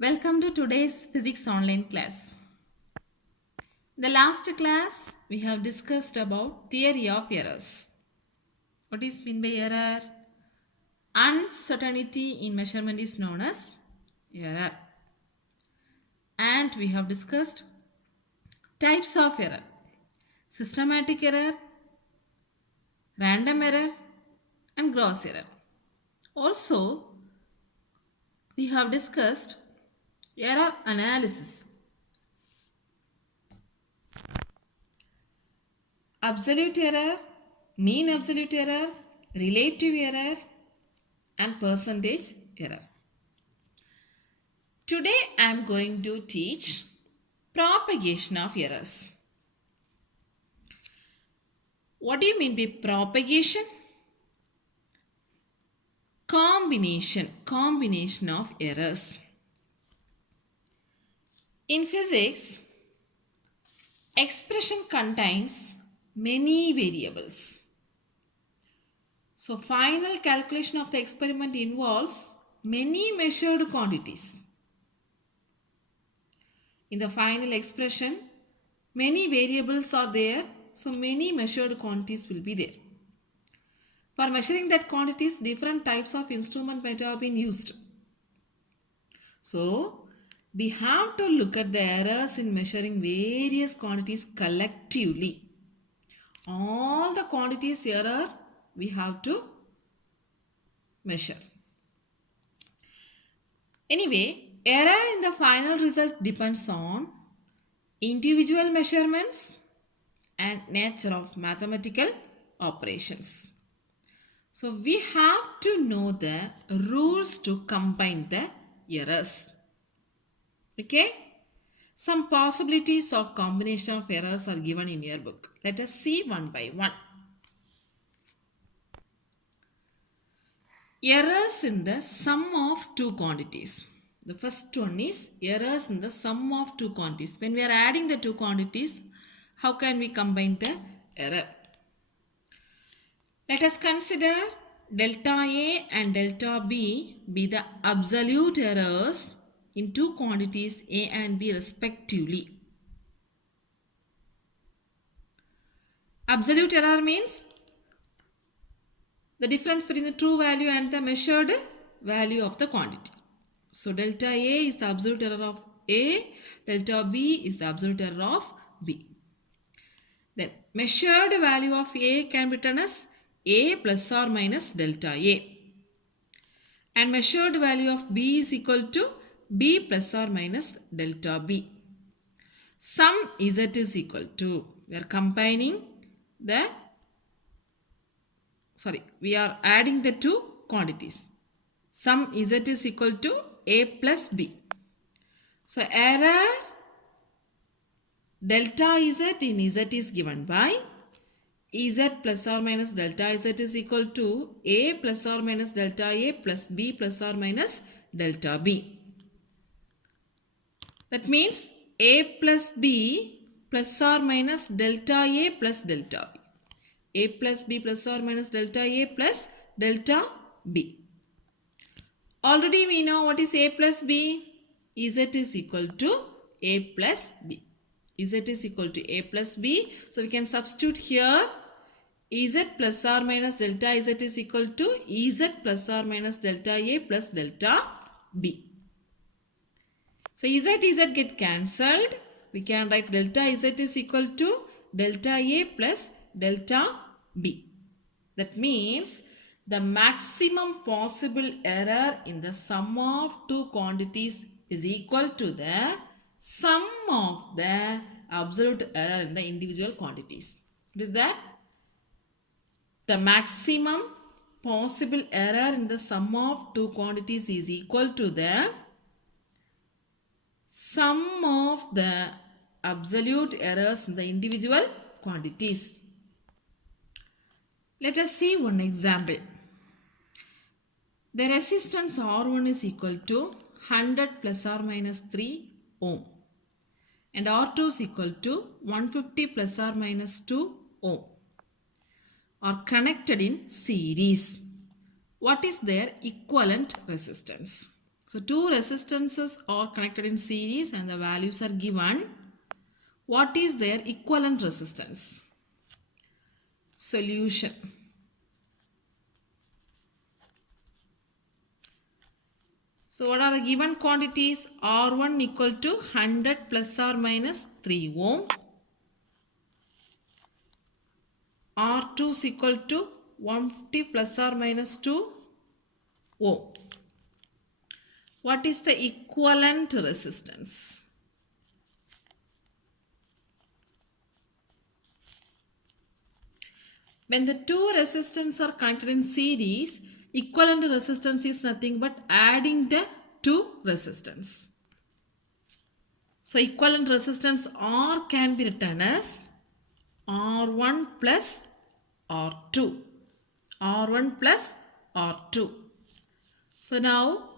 Welcome to today's physics online class. In the last class, we have discussed about theory of errors. What is mean by error? Uncertainty in measurement is known as error. And we have discussed types of error. Systematic error, random error, and gross error. Also, we have discussed error analysis. Absolute error, mean absolute error, relative error, and percentage error. Today I am going to teach propagation of errors. What do you mean by propagation? Combination of errors. In physics, expression contains many variables. So final calculation of the experiment involves many measured quantities. In the final expression, many variables are there, so many measured quantities will be there. For measuring that quantities, different types of instrument might have been used. So, we have to look at the errors in measuring various quantities collectively. All the quantities error we have to measure. Anyway, error in the final result depends on individual measurements and nature of mathematical operations. So we have to know the rules to combine the errors. Okay? Some possibilities of combination of errors are given in your book. Let us see one by one. Errors in the sum of two quantities. The first one is errors in the sum of two quantities. When we are adding the two quantities, how can we combine the error? Let us consider delta A and delta B be the absolute errors in two quantities A and B respectively. Absolute error means the difference between the true value and the measured value of the quantity. So delta A is the absolute error of A, delta B is the absolute error of B. Then measured value of A can be written as A plus or minus delta A. And measured value of B is equal to B plus or minus delta B. Sum Z is equal to, we are adding the two quantities. Sum Z is equal to A plus B. So error delta Z in Z is given by Z plus or minus delta Z is equal to A plus or minus delta A plus B plus or minus delta B. That means A plus B plus or minus delta A plus delta B. A plus B plus or minus delta A plus delta B. Already we know what is A plus B. Z is equal to A plus B. Z is equal to A plus B. So we can substitute here Z plus or minus delta Z is equal to Z plus or minus delta A plus delta B. So Z get cancelled. We can write delta Z is equal to delta A plus delta B. That means the maximum possible error in the sum of two quantities is equal to the sum of the absolute error in the individual quantities. What is that? The maximum possible error in the sum of two quantities is equal to the sum of the absolute errors in the individual quantities. Let us see one example. The resistance R1 is equal to 100 plus or minus 3 ohm and R2 is equal to 150 plus or minus 2 ohm are connected in series. What is their equivalent resistance? So two resistances are connected in series and the values are given. What is their equivalent resistance? Solution. So what are the given quantities? R1 equal to 100 plus or minus 3 ohm. R2 is equal to 150 plus or minus 2 ohm. What is the equivalent resistance? When the two resistors are connected in series, equivalent resistance is nothing but adding the two resistance. So equivalent resistance R can be written as R1 plus R2. R1 plus R2. So now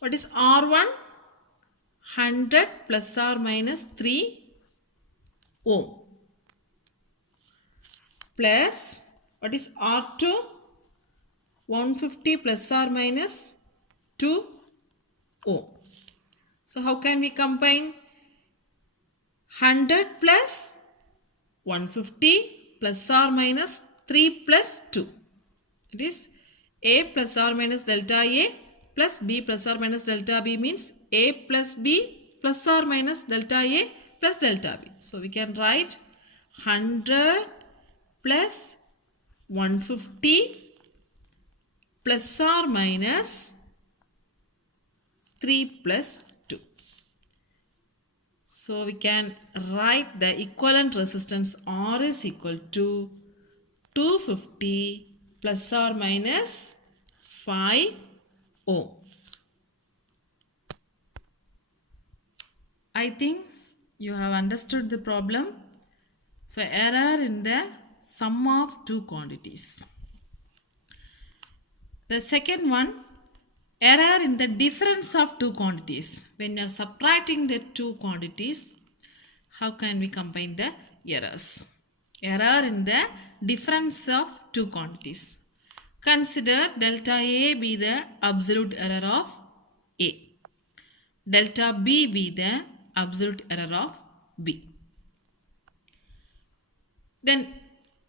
what is R1? 100 plus or minus 3 ohm. Plus what is R2? 150 plus or minus 2 ohm. So how can we combine? 100 plus 150 plus or minus 3 plus 2. It is A plus or minus delta A plus B plus or minus delta B means A plus B plus or minus delta A plus delta B. So we can write 100 plus 150 plus or minus 3 plus 2. So we can write the equivalent resistance R is equal to 250 plus or minus 5 ohm. I think you have understood the problem. So error in the sum of two quantities. The second one, error in the difference of two quantities. When you are subtracting the two quantities, how can we combine the errors? Error in the difference of two quantities. Consider delta A be the absolute error of A. Delta B be the absolute error of B. Then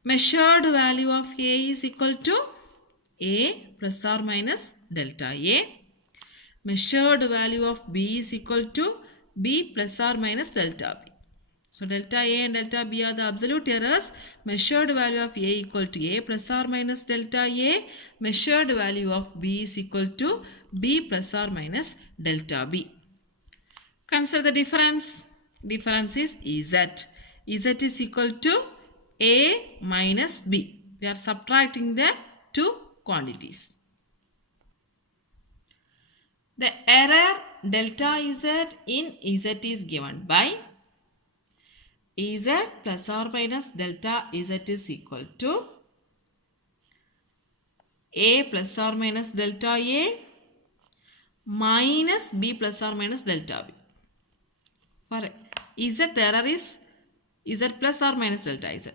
measured value of A is equal to A plus or minus delta A. Measured value of B is equal to B plus or minus delta B. So delta A and delta B are the absolute errors. Measured value of A equal to A plus or minus delta A. Measured value of B is equal to B plus or minus delta B. Consider the difference. Difference is Z. Z is equal to A minus B. We are subtracting the two quantities. The error delta Z in Z is given by Z plus or minus delta Z is equal to A plus or minus delta A minus B plus or minus delta B. For Z, the error is Z plus or minus delta Z.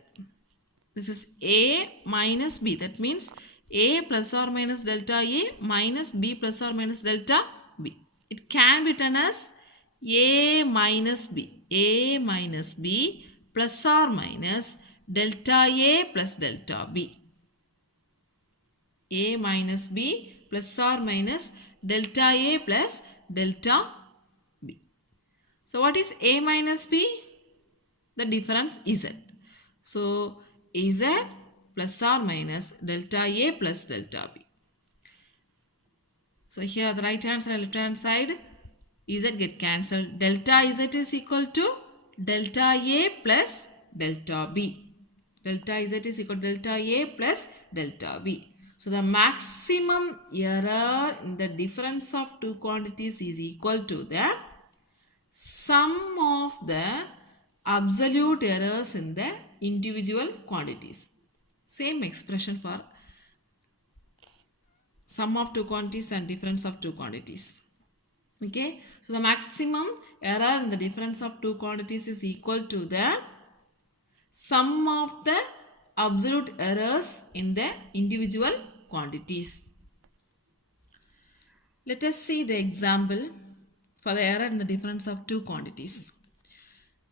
This is A minus B. That means A plus or minus delta A minus B plus or minus delta B. It can be written as A minus B. A minus B plus or minus delta A plus delta B. A minus B plus or minus delta A plus delta B. So what is A minus B? The difference Z. So Z plus or minus delta A plus delta B. So here the right hand side and left hand side, Z get cancelled. Delta Z is equal to delta A plus delta B. Delta Z is equal to delta A plus delta B. So the maximum error in the difference of two quantities is equal to the sum of the absolute errors in the individual quantities. Same expression for sum of two quantities and difference of two quantities. Okay, so the maximum error in the difference of two quantities is equal to the sum of the absolute errors in the individual quantities. Let us see the example for the error in the difference of two quantities.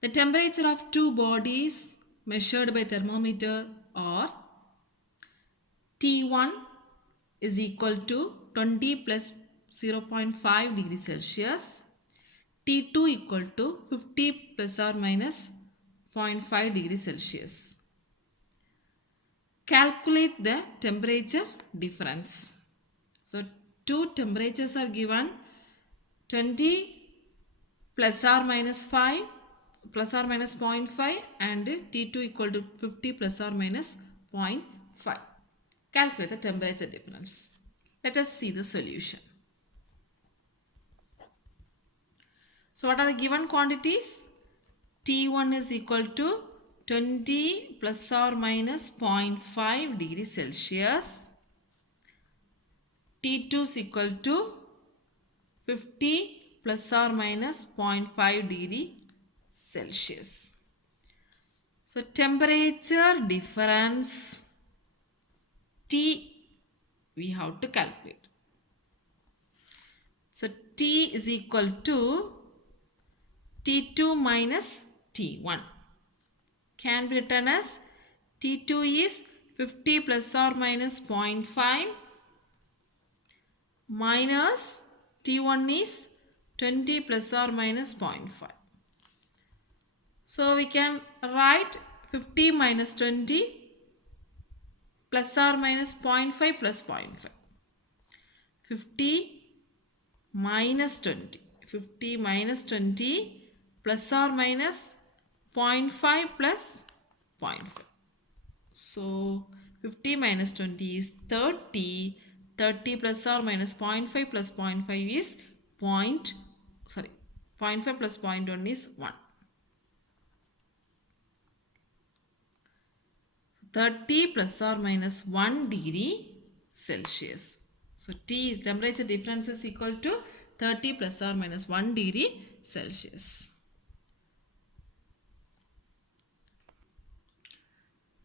The temperature of two bodies measured by thermometer are T1 is equal to 20 plus 0.5 degrees Celsius, T2 equal to 50 plus or minus 0.5 degrees Celsius. Calculate the temperature difference. So, two temperatures are given, 20 plus or minus 5 plus or minus 0.5 and T2 equal to 50 plus or minus 0.5. Calculate the temperature difference. Let us see the solution. So what are the given quantities? T1 is equal to 20 plus or minus 0.5 degrees Celsius. T2 is equal to 50 plus or minus 0.5 degree Celsius. So temperature difference T we have to calculate. So T is equal to T2 minus T1 can be written as T2 is 50 plus or minus 0.5 minus T1 is 20 plus or minus 0.5. So we can write 50 minus 20 plus or minus 0.5 plus 0.5. 50 minus 20. 50 minus 20 plus or minus 0.5 plus 0.5. So 50 minus 20 is 30. 30 plus or minus 0.5 plus 0.5 is 0.5 plus 0.1 is 1. 30 plus or minus 1 degree Celsius. So T temperature difference is equal to 30 plus or minus 1 degree Celsius.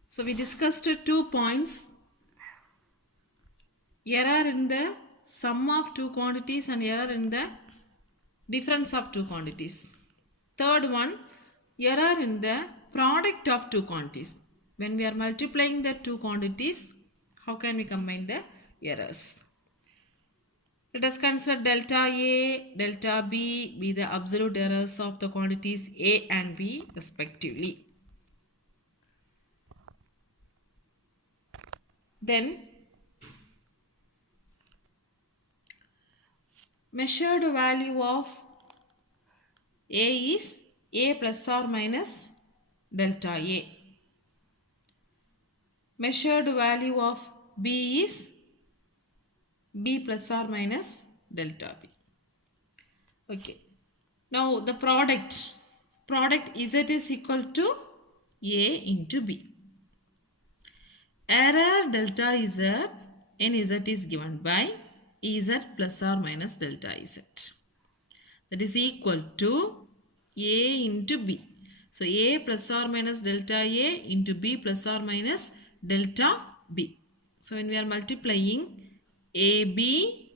So we discussed 2 points. Error in the sum of two quantities and error in the difference of two quantities. Third one, error in the product of two quantities. When we are multiplying the two quantities, how can we combine the errors? Let us consider delta A, delta B be the absolute errors of the quantities A and B respectively. Then measured value of A is A plus or minus delta A. Measured value of B is B plus or minus delta B. Okay. Now the product Z is equal to A into B. Error delta Z in Z is given by Ez plus or minus delta Z. That is equal to A into B. So A plus or minus delta A into B plus or minus delta B. So when we are multiplying AB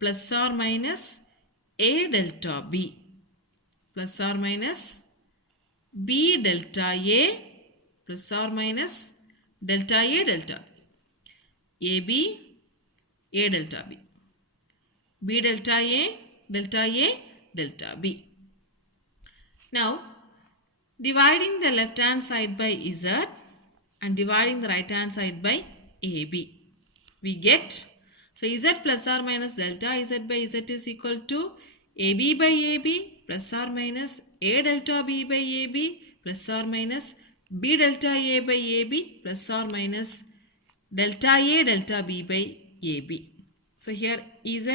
plus or minus A delta B plus or minus B delta A plus or minus delta A delta B. AB A delta B. B delta A delta B. Now dividing the left hand side by Z and dividing the right hand side by AB, we get, so Z plus or minus delta Z by Z is equal to AB by AB plus or minus A delta B by AB plus or minus B delta A by AB plus or minus delta A delta B by AB. So here Ez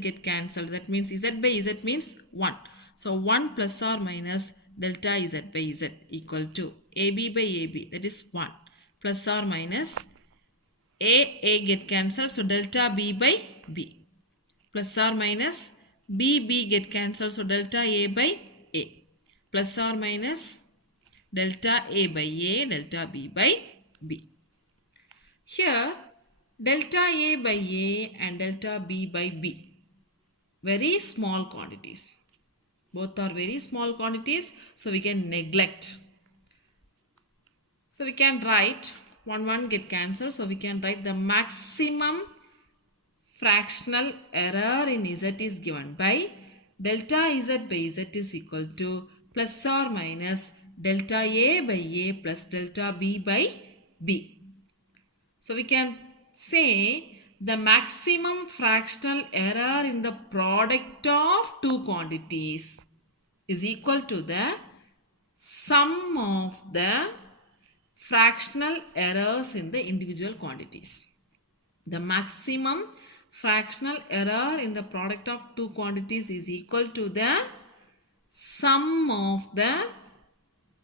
get cancelled. That means Z by Z means 1. So 1 plus or minus delta Z by Z equal to AB by AB, that is 1, plus or minus A get cancelled, so delta B by B, plus or minus B get cancelled, so delta A by A, plus or minus delta A by A, delta B by B. Here delta A by A and delta B by B. very small quantities. Both are very small quantities, so we can neglect. So we can write 1 get cancelled, so we can write the maximum fractional error in z is given by delta z by z is equal to plus or minus delta a by a plus delta b by b. So we can say the maximum fractional error in the product of two quantities is equal to the sum of the fractional errors in the individual quantities. The maximum fractional error in the product of two quantities is equal to the sum of the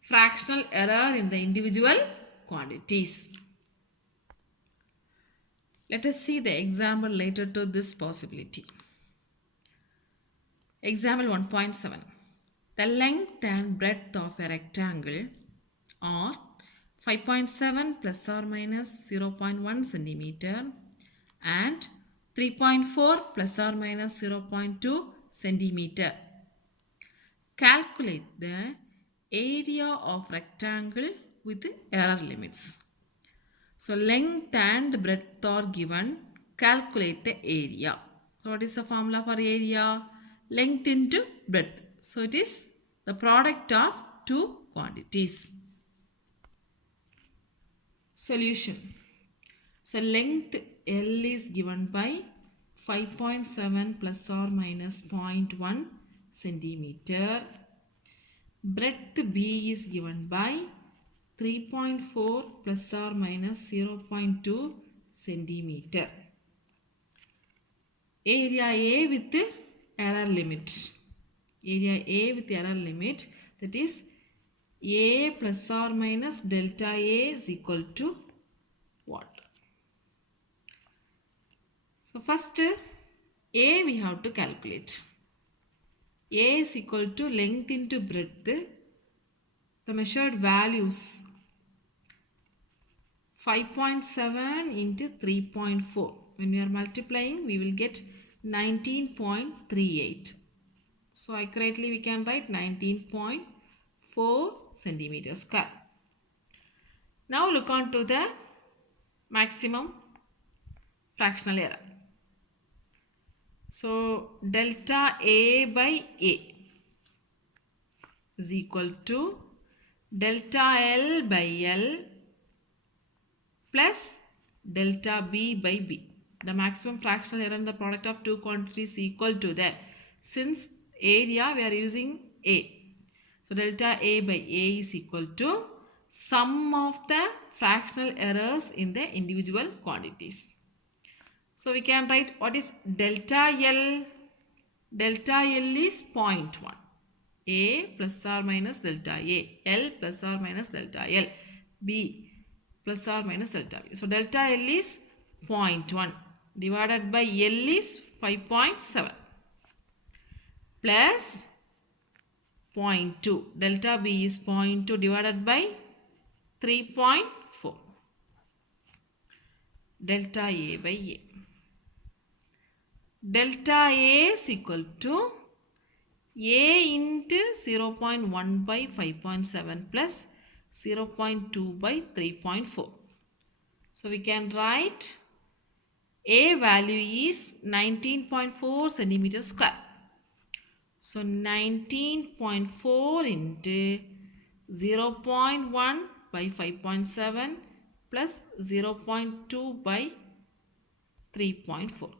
fractional error in the individual quantities. Let us see the example related to this possibility. Example 1.7. The length and breadth of a rectangle are 5.7 plus or minus 0.1 centimeter and 3.4 plus or minus 0.2 centimeter. Calculate the area of rectangle with error limits. So length and breadth are given. Calculate the area. So what is the formula for area? Length into breadth. So it is the product of two quantities. Solution. So length L is given by 5.7 plus or minus 0.1 centimeter. Breadth B is given by 3.4 plus or minus 0.2 centimeter. Area A with error limit. Area A with error limit, that is A plus or minus delta A is equal to what? So first A we have to calculate. A is equal to length into breadth. The measured values 5.7 into 3.4. When we are multiplying, we will get 19.38. So accurately we can write 19.4 centimeter square. Now look on to the maximum fractional error. So delta A by A is equal to delta L by L plus delta B by B. The maximum fractional error in the product of two quantities is equal to the, since area we are using A. So delta A by A is equal to sum of the fractional errors in the individual quantities. So we can write what is delta L. Delta L is 0.1. A plus or minus delta A. L plus or minus delta L. B plus or minus delta B. So delta L is 0.1 divided by L is 5.7 plus 0.2. Delta B is 0.2 divided by 3.4. Delta A by A. Delta A is equal to A into 0.1 by 5.7 plus 0.2 by 3.4. So we can write A value is 19.4 centimeter square. So 19.4 into 0.1 by 5.7 plus 0.2 by 3.4.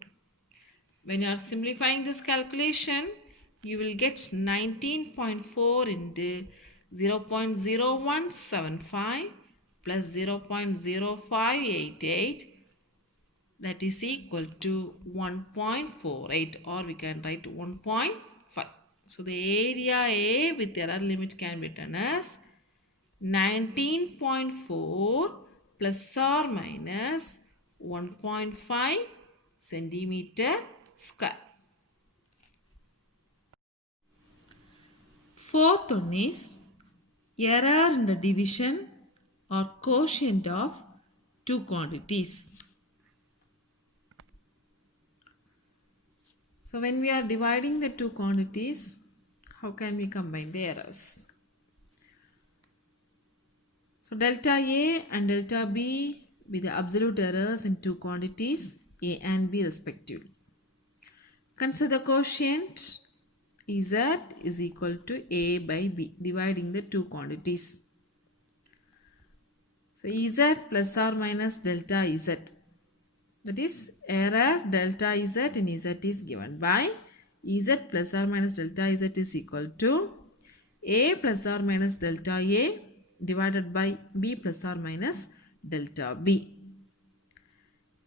When you are simplifying this calculation, you will get 19.4 into 0.0175 plus 0.0588, that is equal to 1.48, or we can write 1.5. So the area A with error limit can be written as 19.4 plus or minus 1.5 centimeter square. Fourth one is error in the division or quotient of two quantities. So when we are dividing the two quantities, how can we combine the errors? So delta A and delta B with the absolute errors in two quantities A and B respectively. Consider the quotient Z is equal to A by B, dividing the two quantities. So Z plus or minus delta Z, that is error delta Z in Z is given by Z plus or minus delta Z is equal to A plus or minus delta A divided by B plus or minus delta B.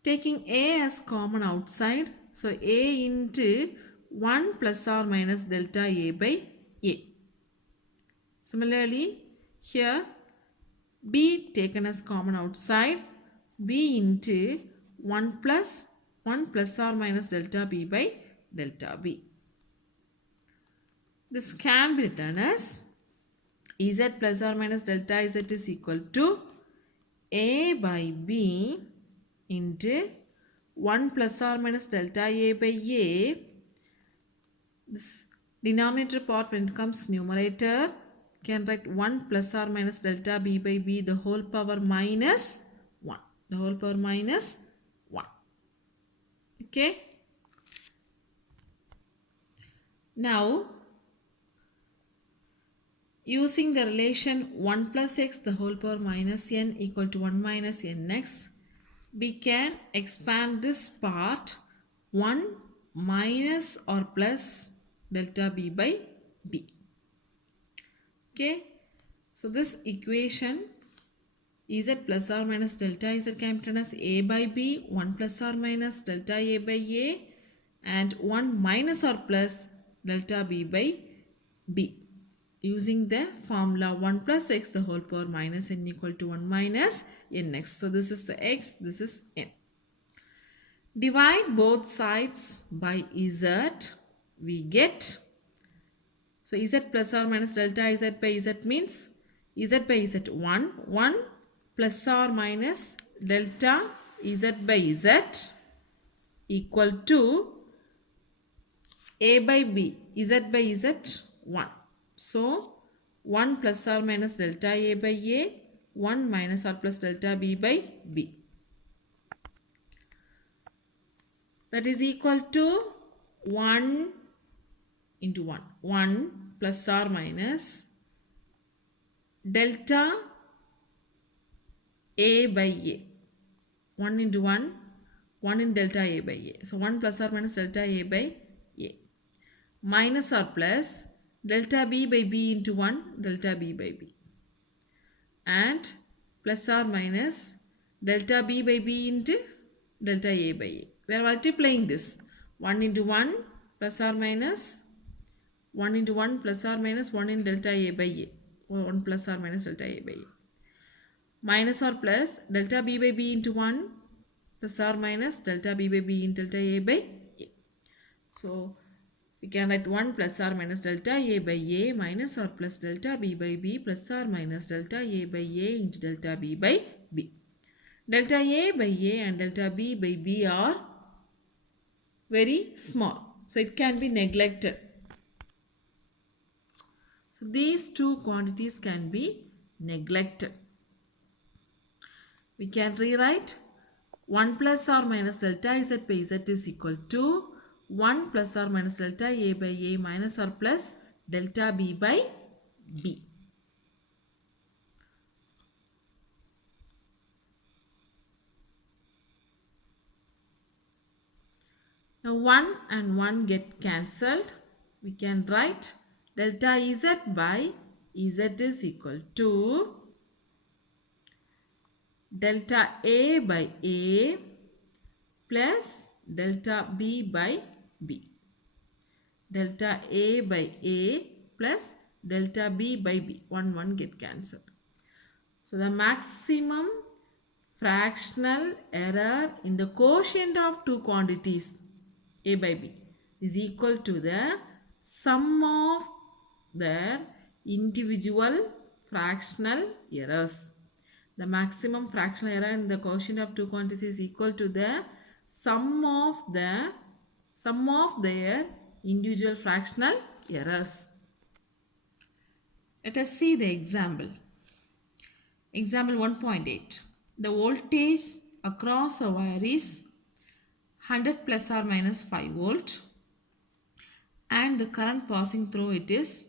Taking A as common outside, so A into 1 plus or minus delta A by A. Similarly, here B taken as common outside, B into 1 plus or minus delta B by delta B. This can be written as Z plus or minus delta Z is equal to A by B into 1 plus or minus delta A by A. This denominator part, when it comes numerator, can write 1 plus or minus delta B by B the whole power minus 1. The whole power minus 1. Okay. Now, using the relation 1 plus x the whole power minus n equal to 1 minus nx, we can expand this part 1 minus or plus delta B by B. Okay. So this equation Z plus or minus delta Z can be written as A by B, 1 plus or minus delta A by A, and 1 minus or plus delta B by B. Using the formula 1 plus x the whole power minus n equal to 1 minus nx. So this is the x, this is n. Divide both sides by z, we get, so z plus or minus delta z by z means z by z 1 plus or minus delta z by z equal to A by B, z by z 1. So 1 plus or minus delta A by A, 1 minus or plus delta B by B. That is equal to 1 into 1. 1 plus or minus delta A by A. 1 into 1, 1 in delta A by A. So 1 plus or minus delta A by A. Minus or plus delta B by B into 1, delta B by B. And plus or minus delta B by B into delta A by A. We are multiplying this. 1 into 1 plus or minus 1 into 1 plus or minus 1 in delta A by A. 1 plus or minus delta A by A. Minus or plus delta B by B into 1 plus or minus delta B by B into delta A by A. So we can write 1 plus or minus delta A by A minus or plus delta B by B plus or minus delta A by A into delta B by B. Delta A by A and delta B by B are very small, so it can be neglected. So these two quantities can be neglected. We can rewrite 1 plus or minus delta Z by Z is equal to 1 plus or minus delta A by A minus or plus delta B by B. Now 1 and 1 get cancelled. We can write delta Z by Z is equal to delta A by A plus delta B by B. Delta A by A plus delta B by B. 1 get cancelled. So the maximum fractional error in the quotient of two quantities A by B is equal to the sum of their individual fractional errors. The maximum fractional error in the quotient of two quantities is equal to the sum of the Sum of their individual fractional errors. Let us see the example. Example 1.8. The voltage across a wire is 100 plus or minus 5 volt and the current passing through it is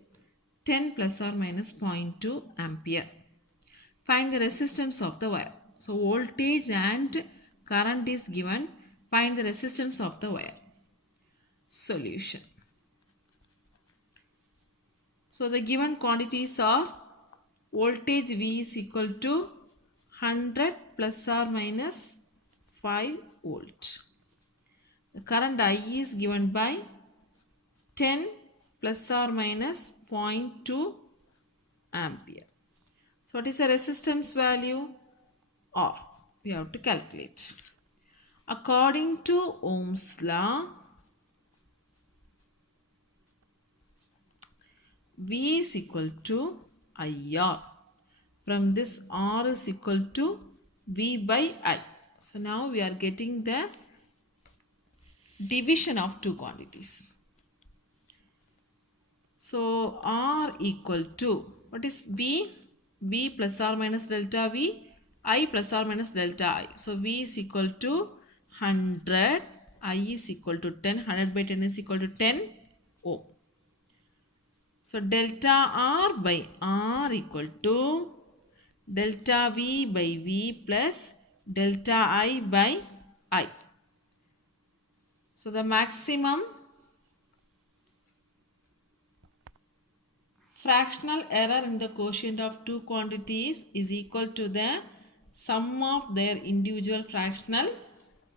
10 plus or minus 0.2 ampere. Find the resistance of the wire. So voltage and current is given. Find the resistance of the wire. Solution. So the given quantities are voltage V is equal to 100 plus or minus 5 volt. The current I is given by 10 plus or minus 0.2 ampere. So what is the resistance value? R. We have to calculate. According to Ohm's law, V is equal to IR. From this, R is equal to V by I. So now we are getting the division of two quantities. So R equal to, what is V? V plus or minus delta V, I plus or minus delta I. So V is equal to 100, I is equal to 10, 100 by 10 is equal to 10 ohm. So delta R by R equal to delta V by V plus delta I by I. So the maximum fractional error in the quotient of two quantities is equal to the sum of their individual fractional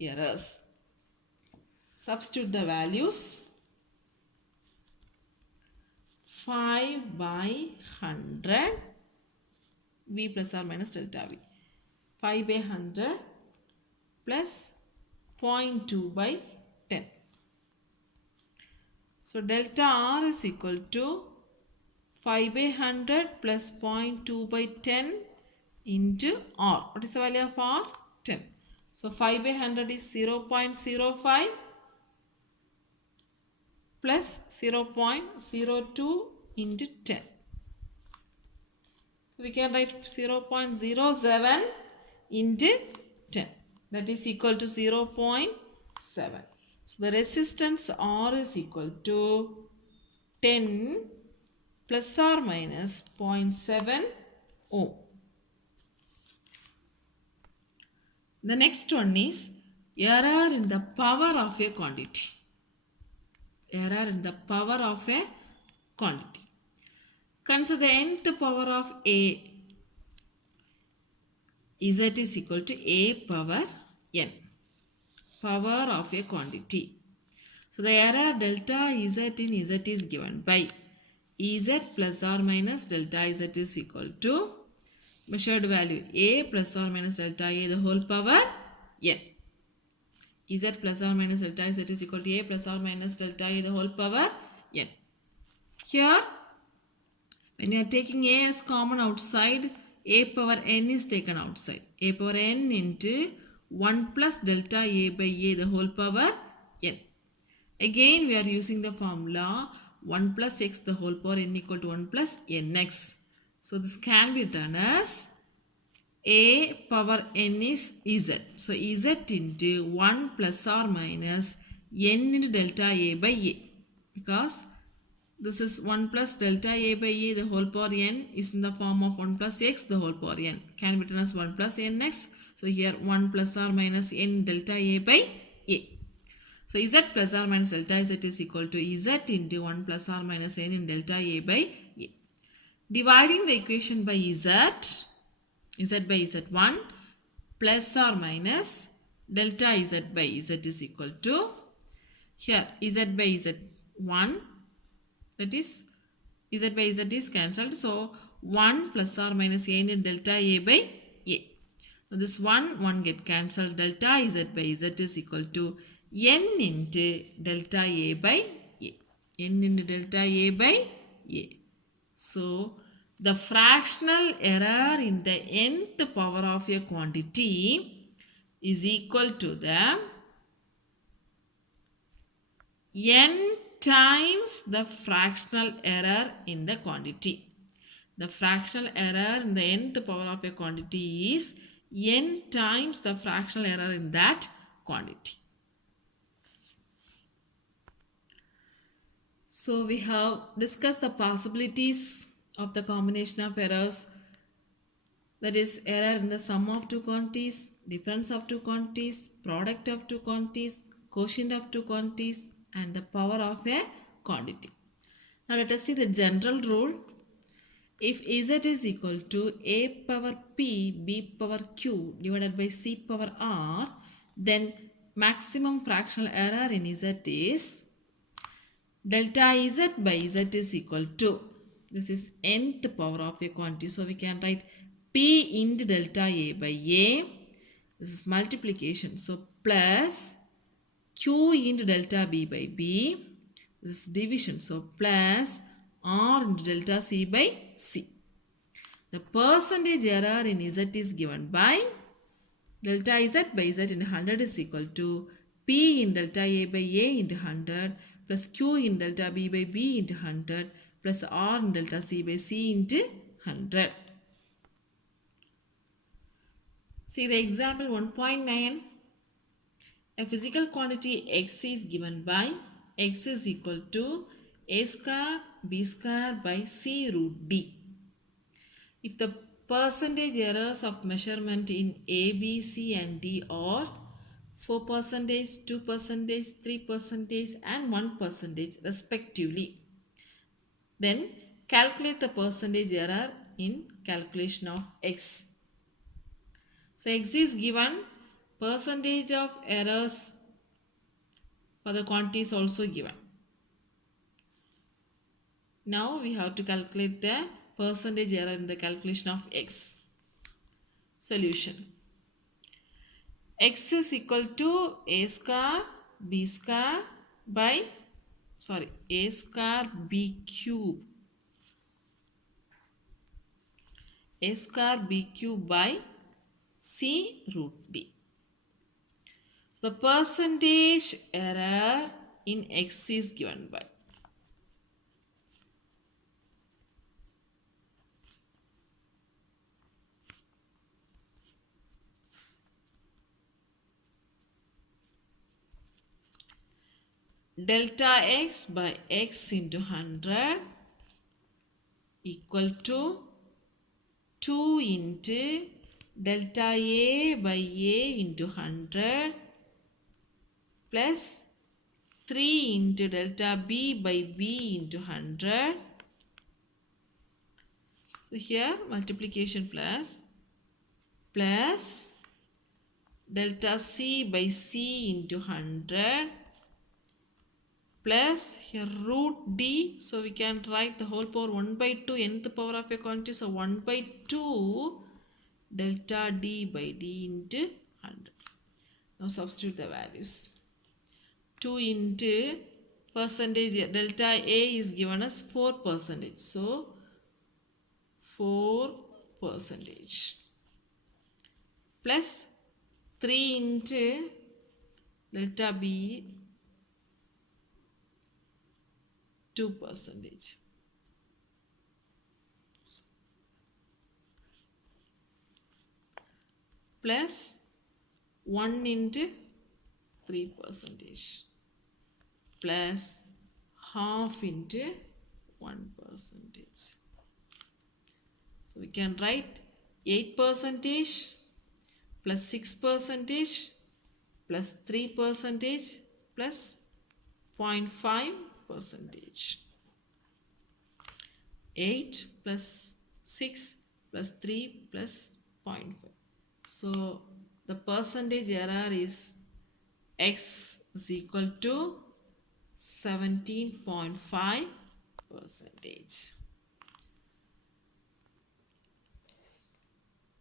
errors. Substitute the values. 5 by 100 V plus or minus delta V. 5 by 100 plus 0.2 by 10. So delta R is equal to 5 by 100 plus 0.2 by 10 into R. What is the value of R? 10. So 5 by 100 is 0.05 plus 0.02 into 10. So we can write 0.07 into 10. That is equal to 0.7. So the resistance R is equal to 10 plus or minus 0.7 ohm. The next one is error in the power of a quantity. Error in the power of a quantity. Consider the nth power of A. Z is equal to A power n. Power of a quantity. So the error delta Z in Z is given by Ez plus or minus delta Z is equal to measured value A plus or minus delta A the whole power n. Ez plus or minus delta Z is equal to A plus or minus delta A the whole power n. Here, when you are taking A as common outside, A power n is taken outside. A power n into 1 plus delta A by A the whole power n. Again, we are using the formula 1 plus x the whole power n equal to 1 plus nx. So this can be done as A power n is Z. So Z into 1 plus or minus n into delta A by A. Because this is 1 plus delta A by A the whole power n is in the form of 1 plus x the whole power n. Can be written as 1 plus nx. So here 1 plus or minus n delta A by A. So Z plus or minus delta Z is equal to Z into 1 plus or minus n in delta A by A. Dividing the equation by Z by Z1 plus or minus delta Z by Z is equal to, here Z by Z1, that is Z by Z is cancelled. So 1 plus or minus n in delta A by A. So this 1 get cancelled. Delta Z by Z is equal to n into delta A by A. N into delta A by A. So the fractional error in the nth power of a quantity is equal to the n times the fractional error in the quantity. The fractional error in the nth power of a quantity is n times the fractional error in that quantity. So we have discussed the possibilities of the combination of errors, that is error in the sum of two quantities, difference of two quantities, product of two quantities, quotient of two quantities, and the power of a quantity. Now let us see the general rule. If z is equal to a power p b power q divided by c power r, then maximum fractional error in z is delta z by z is equal to, this is nth power of a quantity, so we can write p into delta a by a, this is multiplication, so plus q into delta b by b, this is division, so plus r into delta c by c. The percentage error in z is given by delta z by z into 100 is equal to p in delta a by a into 100 plus q in delta b by b into 100 plus r in delta c by c into 100. See the example 1.9. A physical quantity x is given by x is equal to a square b square by c root d. If the percentage errors of measurement in A, B, C and D are 4%, 2%, 3% and 1% respectively, then calculate the percentage error in calculation of x. So x is given, percentage of errors for the quantity is also given. Now we have to calculate the percentage error in the calculation of x. Solution. X is equal to a square b square by a square b cube, a square b cube by c root d. So the percentage error in x is given by delta x by x into 100 equal to 2 into delta a by a into 100 plus 3 into delta b by b into 100. So here multiplication plus delta c by c into 100 plus here root d, so we can write the whole power 1 by 2 nth power of a quantity, so 1 by 2 delta d by d into 100. Now substitute the values. 2 into percentage, delta a is given as 4%, so 4% plus 3 into delta b 2%. Plus 1 into 3% plus half into 1%. So we can write 8% plus 6% plus 3% plus 0.5%. 8 plus 6 plus 3 plus 0.5. So the percentage error is x is equal to 17.5%.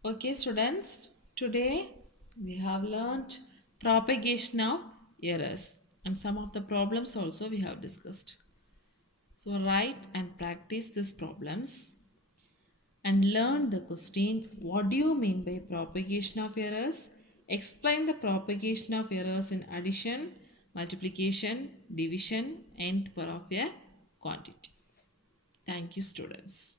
Okay students, today we have learnt propagation of errors and some of the problems also we have discussed. So write and practice these problems and learn the question, what do you mean by propagation of errors? Explain the propagation of errors in addition, multiplication, division, nth power of a quantity. Thank you, students.